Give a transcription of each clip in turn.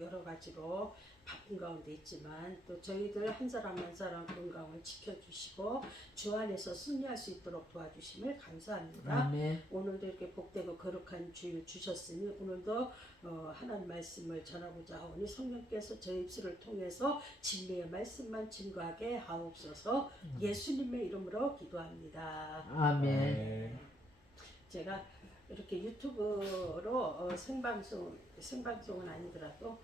여러 가지로 바쁜 가운데 있지만 또 저희들 한 사람 한 사람 건강을 지켜주시고 주 안에서 승리할 수 있도록 도와주심을 감사합니다. 아멘. 오늘도 이렇게 복되고 거룩한 주일 주셨으니 오늘도 하나님 말씀을 전하고자 하오니 성령께서 저희 입술을 통해서 진리의 말씀만 증거하게 하옵소서. 예수님의 이름으로 기도합니다. 아멘. 제가 이렇게 유튜브로 생방송은 아니더라도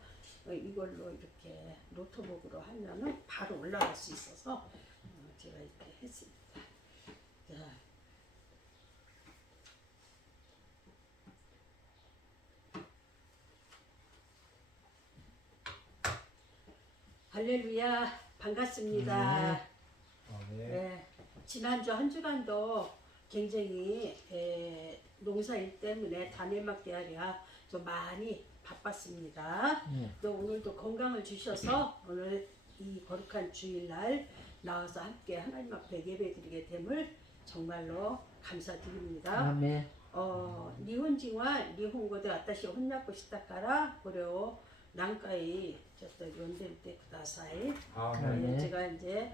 이걸로 이렇게 노트북으로 하면은 바로 올라갈 수 있어서 제가 이렇게 했습니다. 자, 할렐루야, 반갑습니다. 네, 지난주 한 주간도 굉장히 농사일 때문에 다네막대하랴 좀 많이 바빴습니다. 또 오늘도 건강을 주셔서 오늘 이 거룩한 주일날 나와서 함께 하나님 앞에 예배드리게 됨을 정말로 감사드립니다. 아멘. 日本人は日本語で私を翻訳したからこれを何回ちょっと読んでみてください. 네. 제가 이제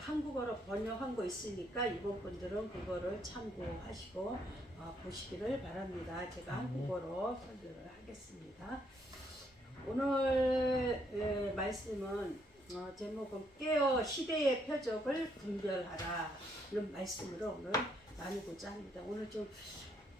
한국어로 번역한 거 있으니까 일본 분들은 그거를 참고하시고 보시기를 바랍니다. 제가 한국어로 설교를 하겠습니다. 오늘 말씀은 제목은 깨어 시대의 표적을 분별하라 이런 말씀으로 오늘 나누고자 합니다.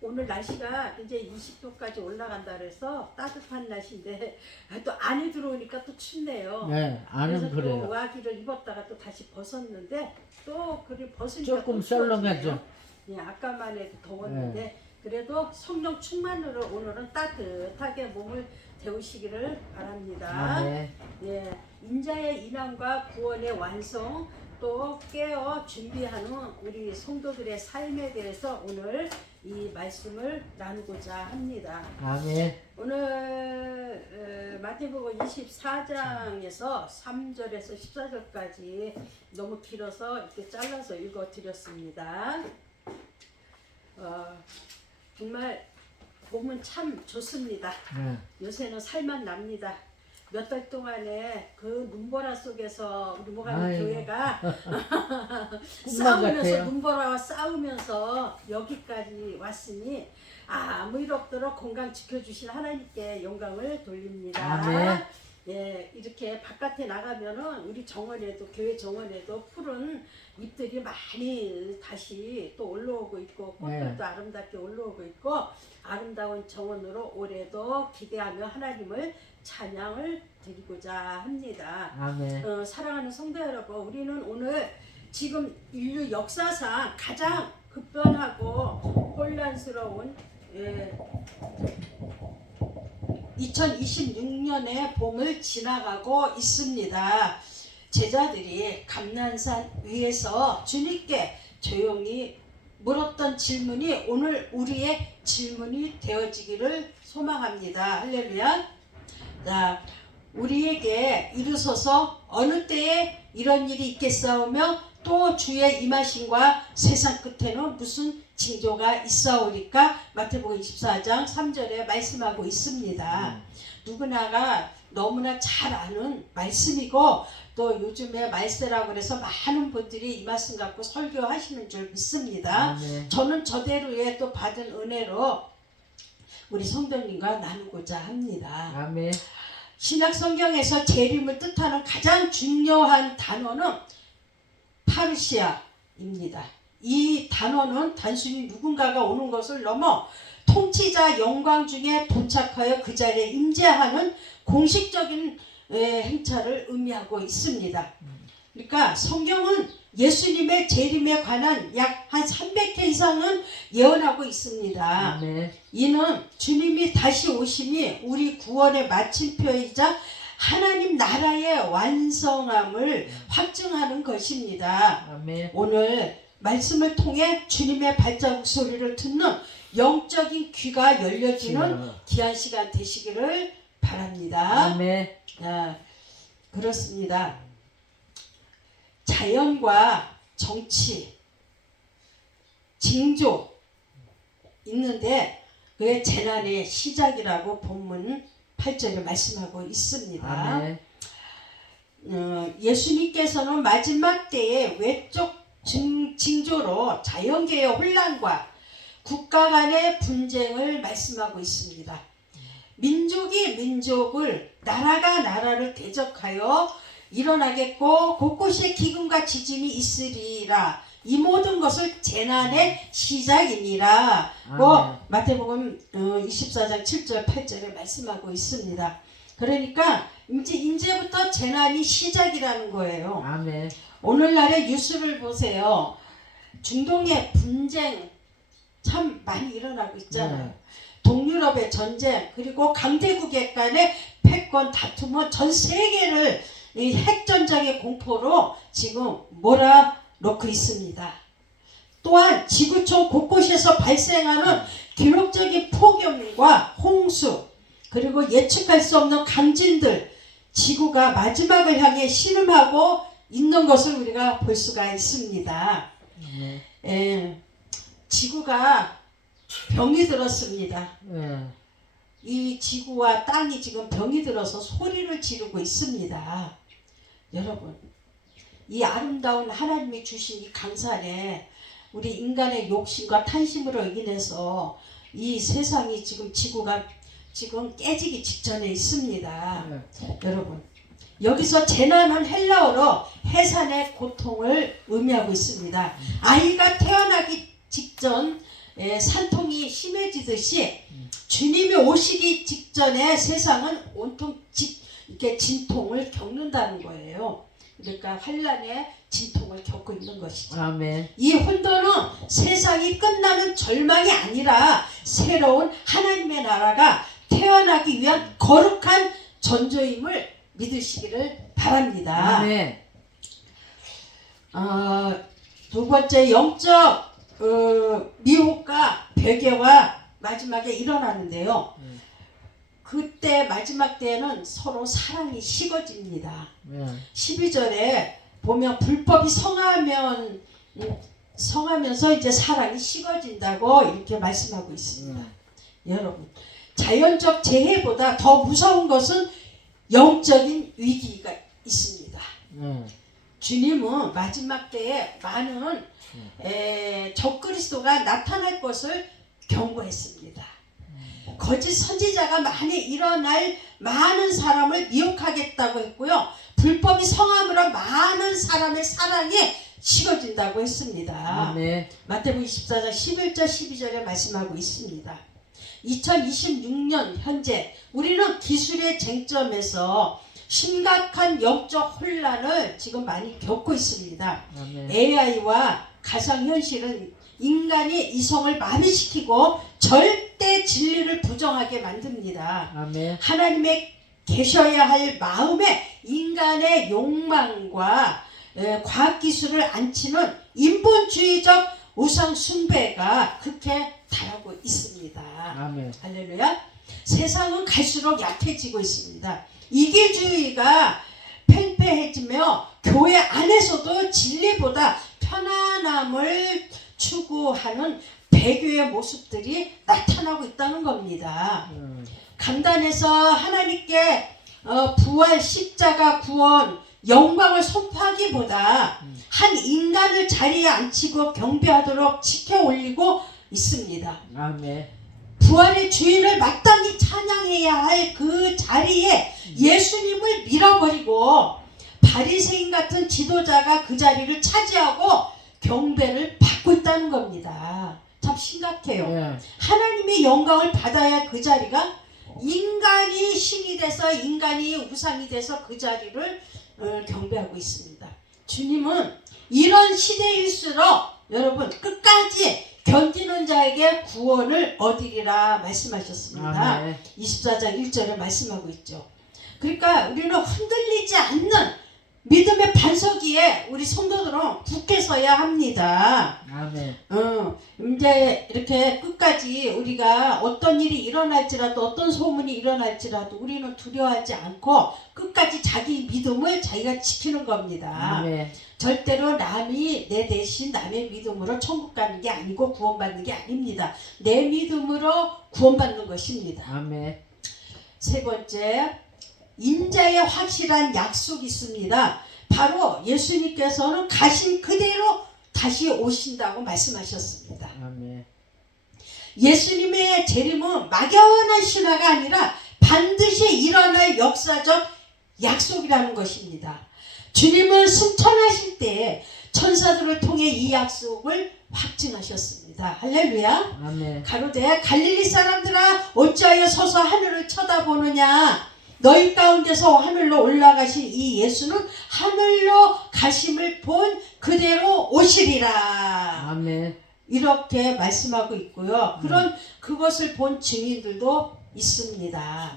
오늘 날씨가 이제 20도까지 올라간다 그래서 따뜻한 날씨인데 또 안에 들어오니까 또 춥네요. 네, 안은 그래서 그래요. 또 와기를 입었다가 또 다시 벗었는데 또 그리 벗으니까 조금 또 썰렁하죠. 추워지네요. 예, 아까만 해도 더웠는데 그래도 성령 충만으로 오늘은 따뜻하게 몸을 데우시기를 바랍니다. 아멘. 예, 인자의 인함과 구원의 완성 또 깨어 준비하는 우리 성도들의 삶에 대해서 오늘 이 말씀을 나누고자 합니다. 아멘. 오늘 마태복음 24장에서 3절에서 14절까지 너무 길어서 이렇게 잘라서 읽어드렸습니다. 정말 보면 참 좋습니다. 네. 요새는 살만 납니다. 몇 달 동안에 그 눈보라 속에서 우리 모가는 아이고. 교회가 꿈만 싸우면서 같아요. 눈보라와 싸우면서 여기까지 왔으니 아무 일 없도록 건강 지켜주신 하나님께 영광을 돌립니다. 아멘. 예, 이렇게 바깥에 나가면은 우리 정원에도 교회 정원에도 푸른 잎들이 많이 다시 또 올라오고 있고 꽃들도 아름답게 올라오고 있고 아름다운 정원으로 올해도 기대하며 하나님을 찬양을 드리고자 합니다. 아멘. 사랑하는 성도 여러분, 우리는 오늘 지금 인류 역사상 가장 급변하고 혼란스러운 2026년의 봄을 지나가고 있습니다. 제자들이 감난산 위에서 주님께 조용히 물었던 질문이 오늘 우리의 질문이 되어지기를 소망합니다. 할렐루야. 자, 우리에게 이르소서 어느 때에 이런 일이 있겠사오며 또 주의 임하심과 세상 끝에는 무슨 징조가 있사오리까? 마태복음 24장 3절에 말씀하고 있습니다. 누구나가 너무나 잘 아는 말씀이고 또 요즘에 말세라고 그래서 많은 분들이 이 말씀 갖고 설교하시는 줄 믿습니다. 아멘. 저는 저대로의 또 받은 은혜로 우리 성도님과 나누고자 합니다. 아멘. 신약 성경에서 재림을 뜻하는 가장 중요한 단어는 파르시아입니다. 이 단어는 단순히 누군가가 오는 것을 넘어 통치자 영광 중에 도착하여 그 자리에 임재하는 공식적인 행차를 의미하고 있습니다. 그러니까 성경은 예수님의 재림에 관한 약 한 300회 이상은 예언하고 있습니다. 아멘. 이는 주님이 다시 오심이 우리 구원의 마침표이자 하나님 나라의 완성함을 확증하는 것입니다. 아멘. 오늘 말씀을 통해 주님의 발자국 소리를 듣는 영적인 귀가 열려지는 귀한 시간 되시기를 바랍니다. 아멘. 그렇습니다. 자연과 정치, 징조 있는데 그의 재난의 시작이라고 본문 8절에 말씀하고 있습니다. 아멘. 예수님께서는 마지막 때에 외적 징조로 자연계의 혼란과 국가 간의 분쟁을 말씀하고 있습니다. 민족이 민족을, 나라가 나라를 대적하여 일어나겠고 곳곳에 기근과 지진이 있으리라. 이 모든 것을 재난의 시작이니라. 아멘. 마태복음 24장 7절 8절에 말씀하고 있습니다. 그러니까 이제부터 재난이 시작이라는 거예요. 아멘. 오늘날의 뉴스를 보세요. 중동의 분쟁 참 많이 일어나고 있잖아요. 네. 동유럽의 전쟁, 그리고 강대국의 간의 패권 다툼은 전 세계를 이 핵전쟁의 공포로 지금 몰아넣고 있습니다. 또한 지구촌 곳곳에서 발생하는 기록적인 폭염과 홍수, 그리고 예측할 수 없는 강진들, 지구가 마지막을 향해 신음하고 있는 것을 우리가 볼 수가 있습니다. 지구가 병이 들었습니다. 이 지구와 땅이 지금 병이 들어서 소리를 지르고 있습니다. 여러분, 이 아름다운 하나님이 주신 이 강산에 우리 인간의 욕심과 탄심으로 인해서 이 세상이 지금 지구가 지금 깨지기 직전에 있습니다. 여러분, 여기서 재난은 헬라어로 해산의 고통을 의미하고 있습니다. 아이가 태어나기 직전 산통이 심해지듯이 주님이 오시기 직전에 세상은 온통 이렇게 진통을 겪는다는 거예요. 그러니까 환란의 진통을 겪고 있는 것이죠. 아멘. 이 혼돈은 세상이 끝나는 절망이 아니라 새로운 하나님의 나라가 태어나기 위한 거룩한 전조임을 믿으시기를 바랍니다. 아멘. 두 번째, 영적 미혹과 배교가 마지막에 일어나는데요. 그때 마지막 때에는 서로 사랑이 식어집니다. 12절에 보면 불법이 성하면서 이제 사랑이 식어진다고 이렇게 말씀하고 있습니다. 여러분, 자연적 재해보다 더 무서운 것은 영적인 위기가 있습니다. 주님은 마지막 때에 많은 적그리스도가 나타날 것을 경고했습니다. 거짓 선지자가 많이 일어날 많은 사람을 미혹하겠다고 했고요. 불법이 성함으로 많은 사람의 사랑이 식어진다고 했습니다. 아멘. 마태복음 24장 11절 12절에 말씀하고 있습니다. 2026년 현재 우리는 기술의 쟁점에서 심각한 영적 혼란을 지금 많이 겪고 있습니다. 아멘. AI와 가상현실은 인간이 이성을 마비시키고 절대 진리를 부정하게 만듭니다. 아멘. 하나님의 계셔야 할 마음에 인간의 욕망과 과학기술을 안치는 인본주의적 우상 숭배가 극해 달하고 있습니다. 아멘. 할렐루야. 세상은 갈수록 약해지고 있습니다. 이기주의가 팽팽해지며 교회 안에서도 진리보다 편안함을 추구하는 배교의 모습들이 나타나고 있다는 겁니다. 강단에서 하나님께 부활, 십자가, 구원, 영광을 선포하기보다 한 인간을 자리에 앉히고 경배하도록 지켜 올리고 있습니다. 아멘. 부활의 주인을 마땅히 찬양해야 할 그 자리에 예수님을 밀어버리고 바리새인 같은 지도자가 그 자리를 차지하고 경배를 받고 있다는 겁니다. 참 심각해요. 하나님의 영광을 받아야 할 그 자리가 인간이 신이 돼서 인간이 우상이 돼서 그 자리를 경배하고 있습니다. 주님은 이런 시대일수록 여러분 끝까지 견디는 자에게 구원을 얻으리라 말씀하셨습니다. 아멘. 24장 1절에 말씀하고 있죠. 그러니까 우리는 흔들리지 않는 믿음의 반석 위에 우리 성도들은 굳게 서야 합니다. 아멘. 이제 이렇게 끝까지 우리가 어떤 일이 일어날지라도 어떤 소문이 일어날지라도 우리는 두려워하지 않고 끝까지 자기 믿음을 자기가 지키는 겁니다. 아멘. 절대로 남이 내 대신 남의 믿음으로 천국 가는 게 아니고 구원받는 게 아닙니다. 내 믿음으로 구원받는 것입니다. 아멘. 세 번째, 인자의 확실한 약속이 있습니다. 바로 예수님께서는 가신 그대로 다시 오신다고 말씀하셨습니다. 아멘. 예수님의 재림은 막연한 신화가 아니라 반드시 일어날 역사적 약속이라는 것입니다. 주님은 승천하실 때 천사들을 통해 이 약속을 확증하셨습니다. 할렐루야. 아멘. 가로되 갈릴리 사람들아 어찌하여 서서 하늘을 쳐다보느냐. 너희 가운데서 하늘로 올라가신 이 예수는 하늘로 가심을 본 그대로 오시리라. 아멘. 이렇게 말씀하고 있고요. 그것을 본 증인들도 있습니다.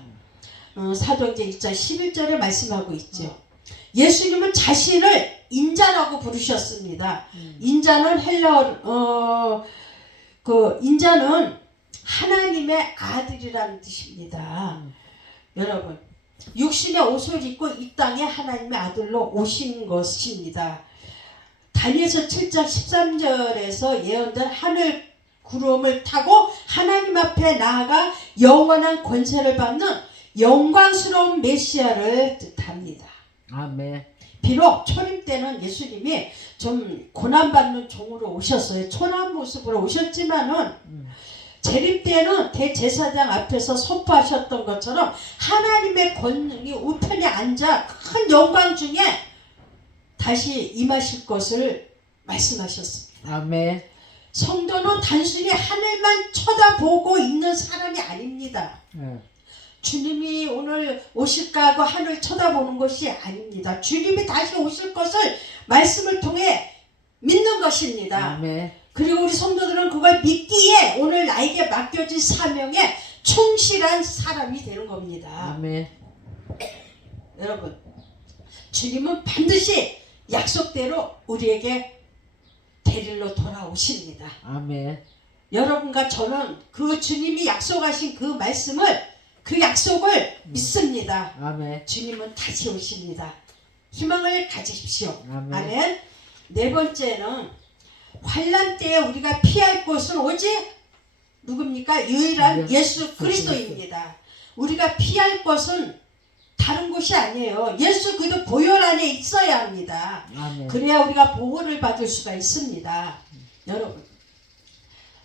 사도행전 1장 11절에 말씀하고 있죠. 예수님은 자신을 인자라고 부르셨습니다. 인자는 인자는 하나님의 아들이라는 뜻입니다. 여러분, 육신의 옷을 입고 이 땅에 하나님의 아들로 오신 것입니다. 다니엘서 7장 13절에서 예언된 하늘 구름을 타고 하나님 앞에 나아가 영원한 권세를 받는 영광스러운 메시아를 뜻합니다. 아멘. 비록 초림 때는 예수님이 좀 고난받는 종으로 오셨어요. 초라한 모습으로 오셨지만은 재림 때는 대제사장 앞에서 선포하셨던 것처럼 하나님의 권능이 우편에 앉아 큰 영광 중에 다시 임하실 것을 말씀하셨습니다. 아멘. 성도는 단순히 하늘만 쳐다보고 있는 사람이 아닙니다. 주님이 오늘 오실까 하고 하늘 쳐다보는 것이 아닙니다. 주님이 다시 오실 것을 말씀을 통해 믿는 것입니다. 아멘. 그리고 우리 성도들은 그걸 믿기에 오늘 나에게 맡겨진 사명에 충실한 사람이 되는 겁니다. 아멘. 여러분, 주님은 반드시 약속대로 우리에게 데리러 돌아오십니다. 아멘. 여러분과 저는 그 주님이 약속하신 그 약속을 믿습니다. 아멘. 주님은 다시 오십니다. 희망을 가지십시오. 아멘. 아멘. 네 번째는 환난 때에 우리가 피할 곳은 오직 누굽니까? 유일한 예수 그리스도입니다. 우리가 피할 곳은 다른 곳이 아니에요. 예수 그리스도 보혈 안에 있어야 합니다. 아멘. 그래야 우리가 보호를 받을 수가 있습니다. 여러분,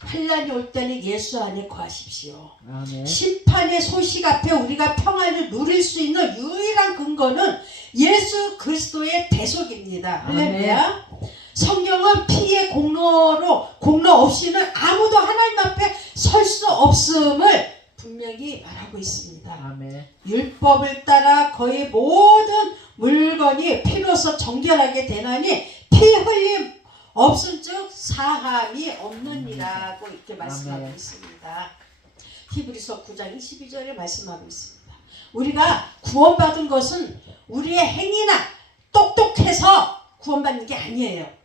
환난이 올 때는 예수 안에 거하십시오. 아멘. 심판의 소식 앞에 우리가 평안을 누릴 수 있는 유일한 근거는 예수 그리스도의 대속입니다. 할렐루야. 성경은 피의 공로 없이는 아무도 하나님 앞에 설 수 없음을 분명히 말하고 있습니다. 아멘. 율법을 따라 거의 모든 물건이 피로서 정결하게 되나니 피 흘림 없은즉 사함이 없느니라고 이렇게 말씀하고 아멘. 있습니다. 히브리서 9장 22절에 말씀하고 있습니다. 우리가 구원받은 것은 우리의 행위나 똑똑해서 구원받는 게 아니에요.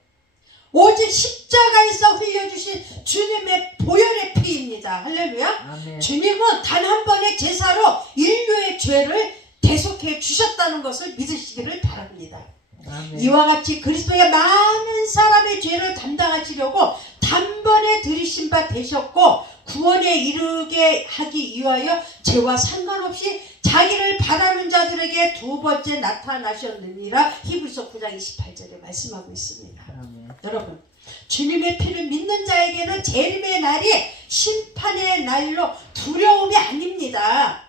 오직 십자가에서 흘려주신 주님의 보혈의 피입니다. 할렐루야. 아멘. 주님은 단 한 번의 제사로 인류의 죄를 대속해 주셨다는 것을 믿으시기를 바랍니다. 아멘. 이와 같이 그리스도의 많은 사람의 죄를 담당하시려고 단번에 들이신 바 되셨고 구원에 이르게 하기 위하여 죄와 상관없이 자기를 바라는 자들에게 두 번째 나타나셨느니라. 히브리서 9장 28절에 말씀하고 있습니다. 아멘. 여러분, 주님의 피를 믿는 자에게는 재림의 날이 심판의 날로 두려움이 아닙니다.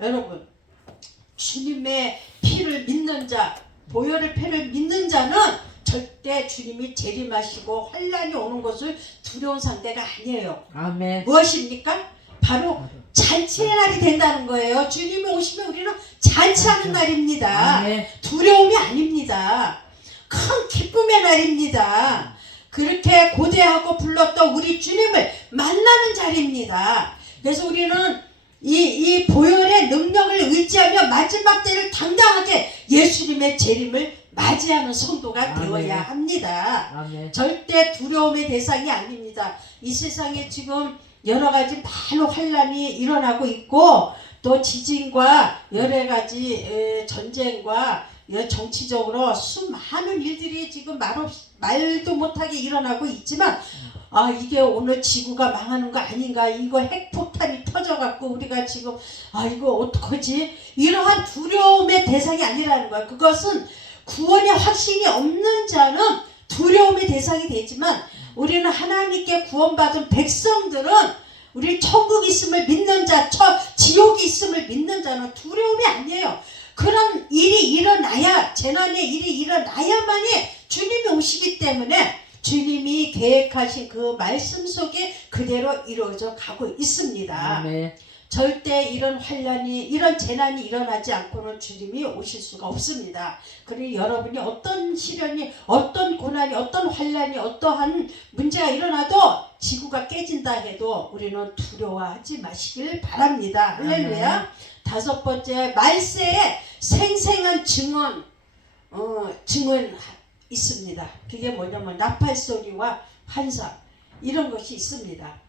여러분, 주님의 피를 믿는 자, 보혈의 피를 믿는 자는 절대 주님이 재림하시고 환난이 오는 것을 두려운 상대가 아니에요. 아멘. 무엇입니까? 바로 잔치의 날이 된다는 거예요. 주님이 오시면 우리는 잔치하는 날입니다. 아멘. 두려움이 아닙니다. 큰 기쁨의 날입니다. 그렇게 고대하고 불렀던 우리 주님을 만나는 자리입니다. 그래서 우리는 이 보혈의 능력을 의지하며 마지막 때를 당당하게 예수님의 재림을 맞이하는 성도가 되어야 합니다. 아멘. 절대 두려움의 대상이 아닙니다. 이 세상에 지금 여러 가지 많은 환란이 일어나고 있고 또 지진과 여러 가지 전쟁과 정치적으로 수많은 일들이 지금 말도 못하게 일어나고 있지만 이게 오늘 지구가 망하는 거 아닌가, 이거 핵폭탄이 터져갖고 우리가 지금 이거 어떡하지, 이러한 두려움의 대상이 아니라는 거야. 그것은 구원의 확신이 없는 자는 두려움의 대상이 되지만 우리는 하나님께 구원받은 백성들은 우리 천국이 있음을 믿는 자, 지옥이 있음을 믿는 자는 두려움이 아니에요. 그런 일이 일어나야, 재난의 일이 일어나야만이 주님이 오시기 때문에 주님이 계획하신 그 말씀 속에 그대로 이루어져 가고 있습니다. 아멘. 절대 이런 환란이, 이런 재난이 일어나지 않고는 주님이 오실 수가 없습니다. 그러니 여러분이 어떤 시련이, 어떤 고난이, 어떤 환란이, 어떠한 문제가 일어나도 지구가 깨진다 해도 우리는 두려워하지 마시길 바랍니다. 할렐루야. 다섯 번째, 말세에 생생한 증언 있습니다. 그게 뭐냐면 나팔 소리와 환상, 이런 것이 있습니다.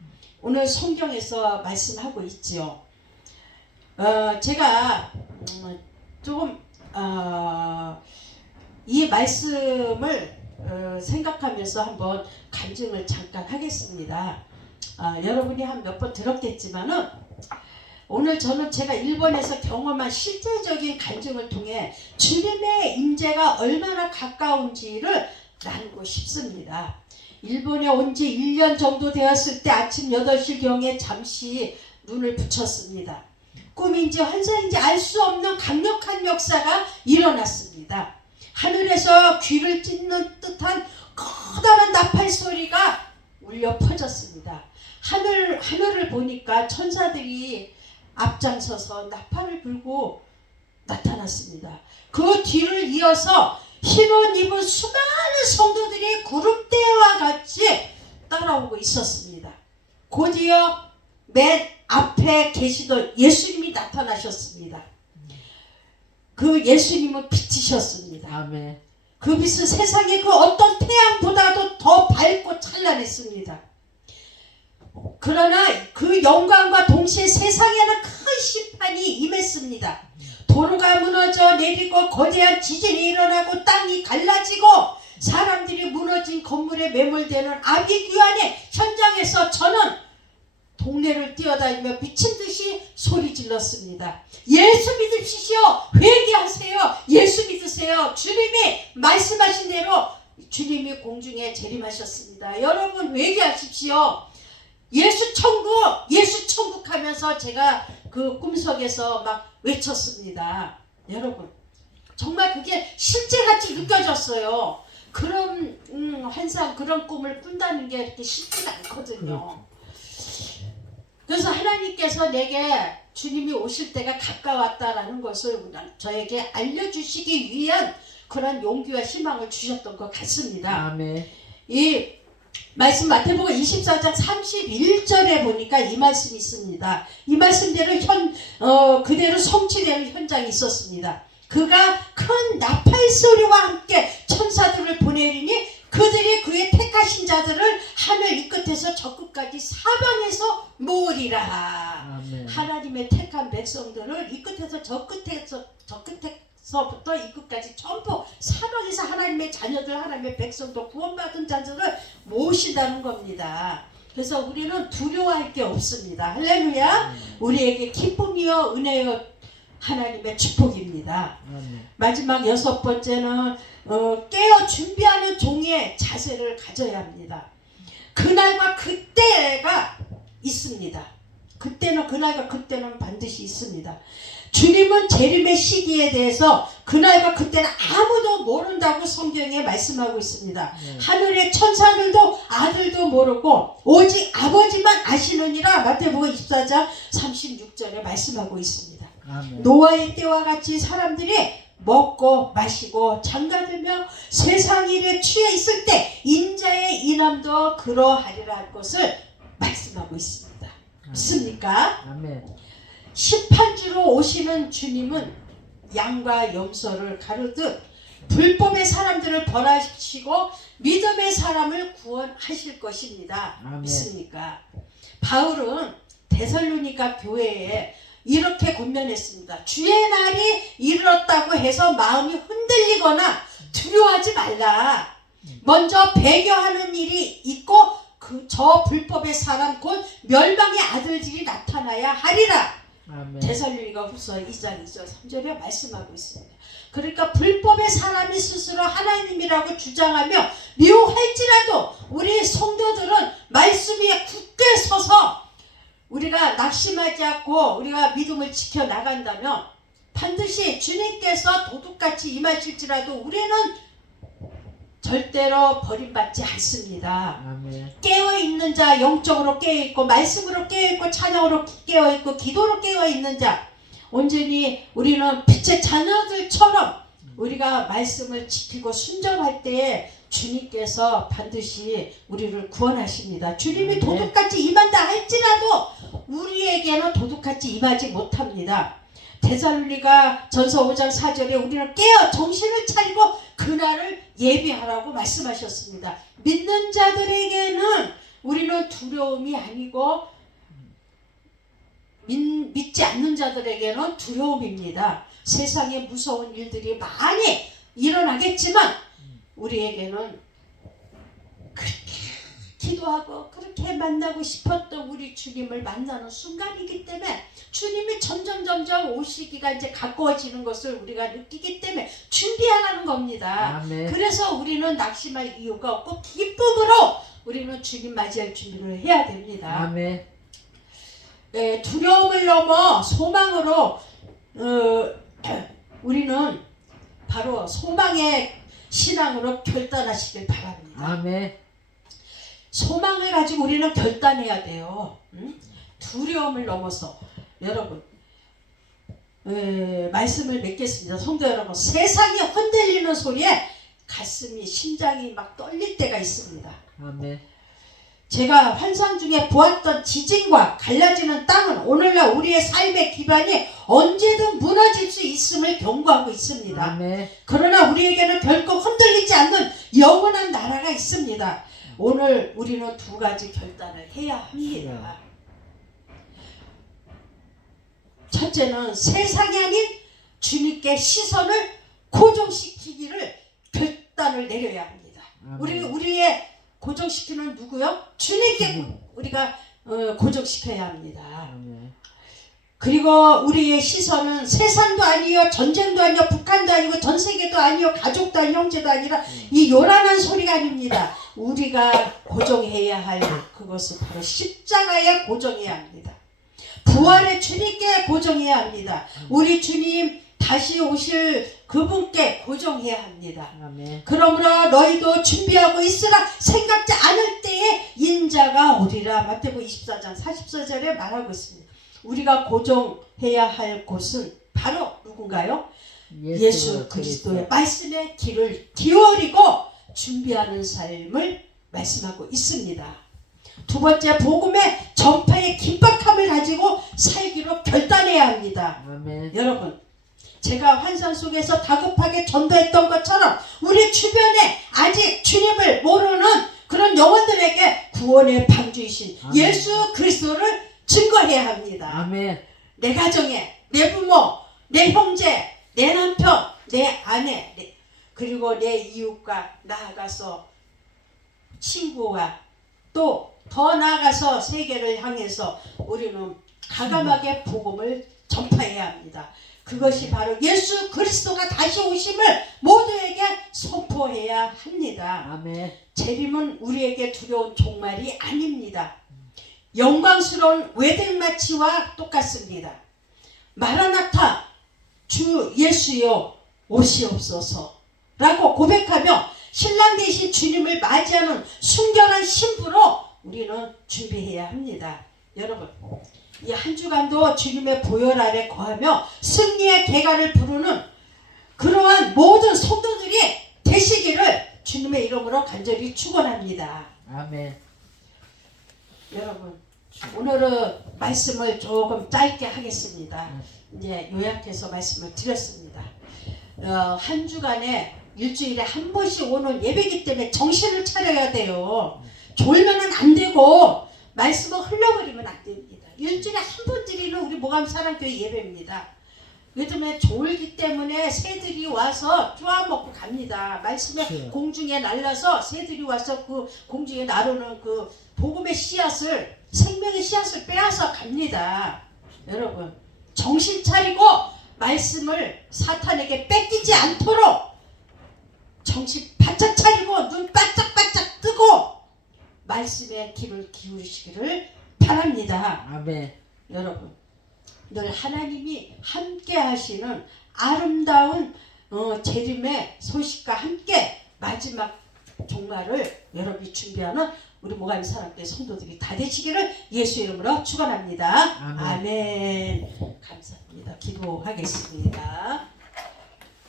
오늘 성경에서 말씀하고 있지요. 제가 조금 이 말씀을 생각하면서 한번 간증을 잠깐 하겠습니다. 여러분이 한 몇 번 들었겠지만은 오늘 저는 제가 일본에서 경험한 실제적인 간증을 통해 주님의 임재가 얼마나 가까운지를 나누고 싶습니다. 일본에 온 지 1년 정도 되었을 때 아침 8시경에 잠시 눈을 붙였습니다. 꿈인지 환상인지 알 수 없는 강력한 역사가 일어났습니다. 하늘에서 귀를 찢는 듯한 커다란 나팔 소리가 울려 퍼졌습니다. 하늘을 보니까 천사들이 앞장서서 나팔을 불고 나타났습니다. 그 뒤를 이어서 흰옷 입은 수많은 성도들이 구름대와 같이 따라오고 있었습니다. 곧이어 맨 앞에 계시던 예수님이 나타나셨습니다. 그 예수님은 빛이셨습니다. 아멘. 그 빛은 세상의 그 어떤 태양보다도 더 밝고 찬란했습니다. 그러나 그 영광과 동시에 세상에는 큰 심판이 임했습니다. 도로가 무너져 내리고 거대한 지진이 일어나고 땅이 갈라지고 사람들이 무너진 건물에 매몰되는 아비규환의 현장에서 저는 동네를 뛰어다니며 미친 듯이 소리 질렀습니다. 예수 믿으시오. 회개하세요. 예수 믿으세요. 주님이 말씀하신 대로 주님이 공중에 재림하셨습니다. 여러분 회개하십시오. 예수 천국 하면서 제가 그 꿈속에서 막 외쳤습니다. 여러분 정말 그게 실제같이 느껴졌어요. 그런 환상, 그런 꿈을 꾼다는 게 이렇게 쉽지가 않거든요. 그래서 하나님께서 내게 주님이 오실 때가 가까웠다라는 것을 저에게 알려주시기 위한 그런 용기와 희망을 주셨던 것 같습니다. 아멘. 이 말씀 마태복음 24장 31절에 보니까 이 말씀이 있습니다. 이 말씀대로 그대로 성취되는 현장이 있었습니다. 그가 큰 나팔 소리와 함께 천사들을 보내리니 그들이 그의 택하신 자들을 하늘 이 끝에서 저 끝까지 사방에서 모으리라. 아멘. 하나님의 택한 백성들을 이 끝에서 저 끝에서부터 이 끝까지 전부 사방에서 하나님의 자녀들, 하나님의 백성도 구원받은 자들을 모으신다는 겁니다. 그래서 우리는 두려워할 게 없습니다. 할렐루야. 우리에게 기쁨이요 은혜요 하나님의 축복입니다. 아멘. 마지막 여섯 번째는 깨어 준비하는 종의 자세를 가져야 합니다. 그날과 그때가 있습니다. 그날과 그때는 반드시 있습니다. 주님은 재림의 시기에 대해서 그날과 그때는 아무도 모른다고 성경에 말씀하고 있습니다. 하늘의 천사들도 아들도 모르고 오직 아버지만 아시느니라 마태복음 24장 36절에 말씀하고 있습니다. 아멘. 노아의 때와 같이 사람들이 먹고 마시고 장가들며 세상 일에 취해 있을 때 인자의 인함도 그러하리라 할 것을 말씀하고 있습니다. 믿습니까? 아멘. 심판주로 오시는 주님은 양과 염소를 가르듯 불법의 사람들을 벌하시고 믿음의 사람을 구원하실 것입니다. 아멘. 믿습니까? 바울은 데살로니가 교회에 이렇게 권면했습니다. 주의 날이 이르렀다고 해서 마음이 흔들리거나 두려워하지 말라. 먼저 배교하는 일이 있고 저 불법의 사람 곧 멸망의 아들들이 나타나야 하리라. 아멘. 데살로니가 후서 2장 2절 3절에 말씀하고 있습니다. 그러니까 불법의 사람이 스스로 하나님이라고 주장하며 미워할지라도 우리 성도들은 말씀 위에 굳게 서서 우리가 낙심하지 않고 우리가 믿음을 지켜나간다면 반드시 주님께서 도둑같이 임하실지라도 우리는 절대로 버림받지 않습니다. 아멘. 깨어있는 자, 영적으로 깨어있고 말씀으로 깨어있고 찬양으로 깨어있고 기도로 깨어있는 자, 온전히 우리는 빛의 자녀들처럼 우리가 말씀을 지키고 순종할 때에 주님께서 반드시 우리를 구원하십니다. 주님이 도둑같이 임한다 할지라도 우리에게는 도둑같이 임하지 못합니다. 데살로니가 전서 5장 4절에 우리는 깨어 정신을 차리고 그날을 예비하라고 말씀하셨습니다. 믿는 자들에게는 우리는 두려움이 아니고 믿지 않는 자들에게는 두려움입니다. 세상에 무서운 일들이 많이 일어나겠지만 우리에게는 그렇게 기도하고 그렇게 만나고 싶었던 우리 주님을 만나는 순간이기 때문에 주님이 점점 오시기가 이제 가까워지는 것을 우리가 느끼기 때문에 준비하라는 겁니다. 아멘. 그래서 우리는 낙심할 이유가 없고 기쁨으로 우리는 주님 맞이할 준비를 해야 됩니다. 아멘. 두려움을 넘어 소망으로 우리는 바로 소망의 신앙으로 결단하시길 바랍니다. 아멘. 소망을 가지고 우리는 결단해야 돼요. 두려움을 넘어서 여러분 말씀을 맺겠습니다. 성도 여러분, 세상이 흔들리는 소리에 가슴이 심장이 막 떨릴 때가 있습니다. 아멘. 제가 환상 중에 보았던 지진과 갈라지는 땅은 오늘날 우리의 삶의 기반이 언제든 무너질 수 있음을 경고하고 있습니다. 아멘. 그러나 우리에게는 결코 흔들리지 않는 영원한 나라가 있습니다. 오늘 우리는 두 가지 결단을 해야 합니다. 첫째는 세상이 아닌 주님께 시선을 고정시키기를 결단을 내려야 합니다. 우리의 고정시키는 누구요? 주님께 우리가 고정시켜야 합니다. 그리고 우리의 시선은 세상도 아니요, 전쟁도 아니요, 북한도 아니고 전세계도 아니요, 가족도 아니요, 형제도 아니라 이 요란한 소리가 아닙니다. 우리가 고정해야 할 그것은 바로 십자가에 고정해야 합니다. 부활의 주님께 고정해야 합니다. 우리 주님 다시 오실 그분께 고정해야 합니다. 아멘. 그러므로 너희도 준비하고 있으라. 생각지 않을 때에 인자가 오리라. 마태복음 24장 44절에 말하고 있습니다. 우리가 고정해야 할 곳은 바로 누군가요? 예수 그리스도의 말씀의 길을 기울이고 준비하는 삶을 말씀하고 있습니다. 두 번째, 복음의 전파의 긴박함을 가지고 살기로 결단해야 합니다. 아멘. 여러분, 제가 환상 속에서 다급하게 전도했던 것처럼 우리 주변에 아직 주님을 모르는 그런 영혼들에게 구원의 방주이신 아멘. 예수 그리스도를 증거해야 합니다. 아멘. 내 가정에, 내 부모, 내 형제, 내 남편, 내 아내, 그리고 내 이웃과 나아가서 친구와 또 더 나아가서 세계를 향해서 우리는 가감하게 복음을 전파해야 합니다. 그것이 바로 예수 그리스도가 다시 오심을 모두에게 선포해야 합니다. 아멘. 재림은 우리에게 두려운 종말이 아닙니다. 영광스러운 웨딩마치와 똑같습니다. 마라나타, 주 예수여 오시옵소서 라고 고백하며 신랑 되신 주님을 맞이하는 순결한 신부로 우리는 준비해야 합니다. 여러분, 이 한 주간도 주님의 보혈 아래 거하며 승리의 개가를 부르는 그러한 모든 성도들이 되시기를 주님의 이름으로 간절히 축원합니다. 아멘. 여러분, 오늘은 말씀을 조금 짧게 하겠습니다. 이제 요약해서 말씀을 드렸습니다. 한 주간에 일주일에 한 번씩 오는 예배이기 때문에 정신을 차려야 돼요. 졸면은 안 되고 말씀을 흘려버리면 안 됩니다. 일주일에 한 번 드리는 우리 모감 사랑교회 예배입니다. 요즘에 졸기 때문에 새들이 와서 쪼아먹고 갑니다. 말씀에 그렇죠. 공중에 날라서 새들이 와서 그 공중에 나르는 그 복음의 씨앗을, 생명의 씨앗을 빼앗아 갑니다. 여러분 정신 차리고 말씀을 사탄에게 뺏기지 않도록 정신 바짝 차리고 눈 바짝바짝 뜨고 말씀에 귀를 기울이시기를 바랍니다. 아멘. 여러분 늘 하나님이 함께 하시는 아름다운 재림의 소식과 함께 마지막 종말을 여러분이 준비하는 우리 모가임 사랑교회 성도들이 다 되시기를 예수 이름으로 축원합니다. 아멘. 아멘. 감사합니다. 기도하겠습니다.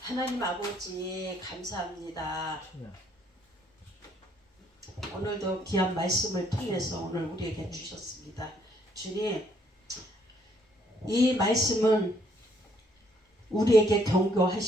하나님 아버지 감사합니다. 오늘도 귀한 말씀을 통해서 오늘 우리에게 주셨습니다. 주님, 이 말씀은 우리에게 경고하시